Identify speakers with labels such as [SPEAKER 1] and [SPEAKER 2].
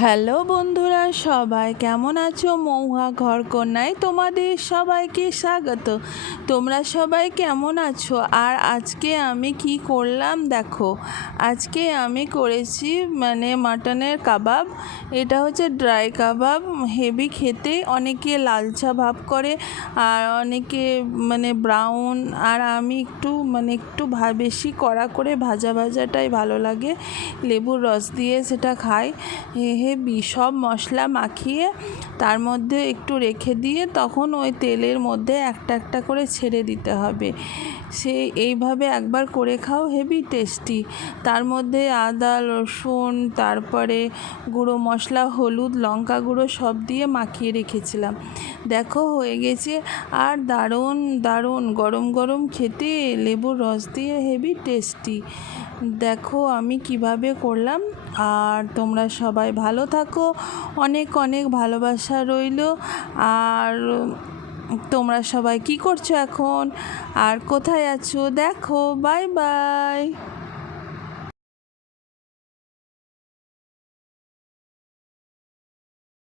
[SPEAKER 1] Hello বন্ধুরা, সবাই কেমন আছো? মৌহা ঘর কন্যায় তোমাদের সবাইকে স্বাগত। তোমরা সবাই কেমন আছো? আর আজকে আমি কি করলাম দেখো, আজকে আমি করেছি মানে মাটনের কাবাব। এটা হচ্ছে ড্রাই কাবাব, হেভি খেতে। অনেকে লালচা ভাব করে, আর অনেকে মানে ব্রাউন। আর আমি একটু মানে একটু বেশি কড়া করে ভাজা ভাজাটাই ভালো লাগে। লেবুর রস দিয়ে সেটা খাই। হেভি সব মশলা মাখিয়ে তার মধ্যে একটু রেখে দিয়ে তখন ওই তেলের মধ্যে একটা একটা করে ছেড়ে দিতে হবে। সে এইভাবে একবার করে খাও, হেভি টেস্টি। তার মধ্যে আদা, রসুন, তারপরে গুঁড়ো মশলা, হলুদ, লঙ্কা গুঁড়ো সব দিয়ে মাখিয়ে রেখেছিলাম। দেখো হয়ে গেছে। আর দারুণ দারুণ, গরম গরম খেতে। লেবুর রস দিয়ে হেভি টেস্টি দেখো আমি কীভাবে করলাম। আর তোমরা সবাই ভালো থাকো। অনেক অনেক ভালোবাসা রইল। আর তোমরা সবাই কি করছ এখন? আর কোথায় আছো? দেখো বাই বাই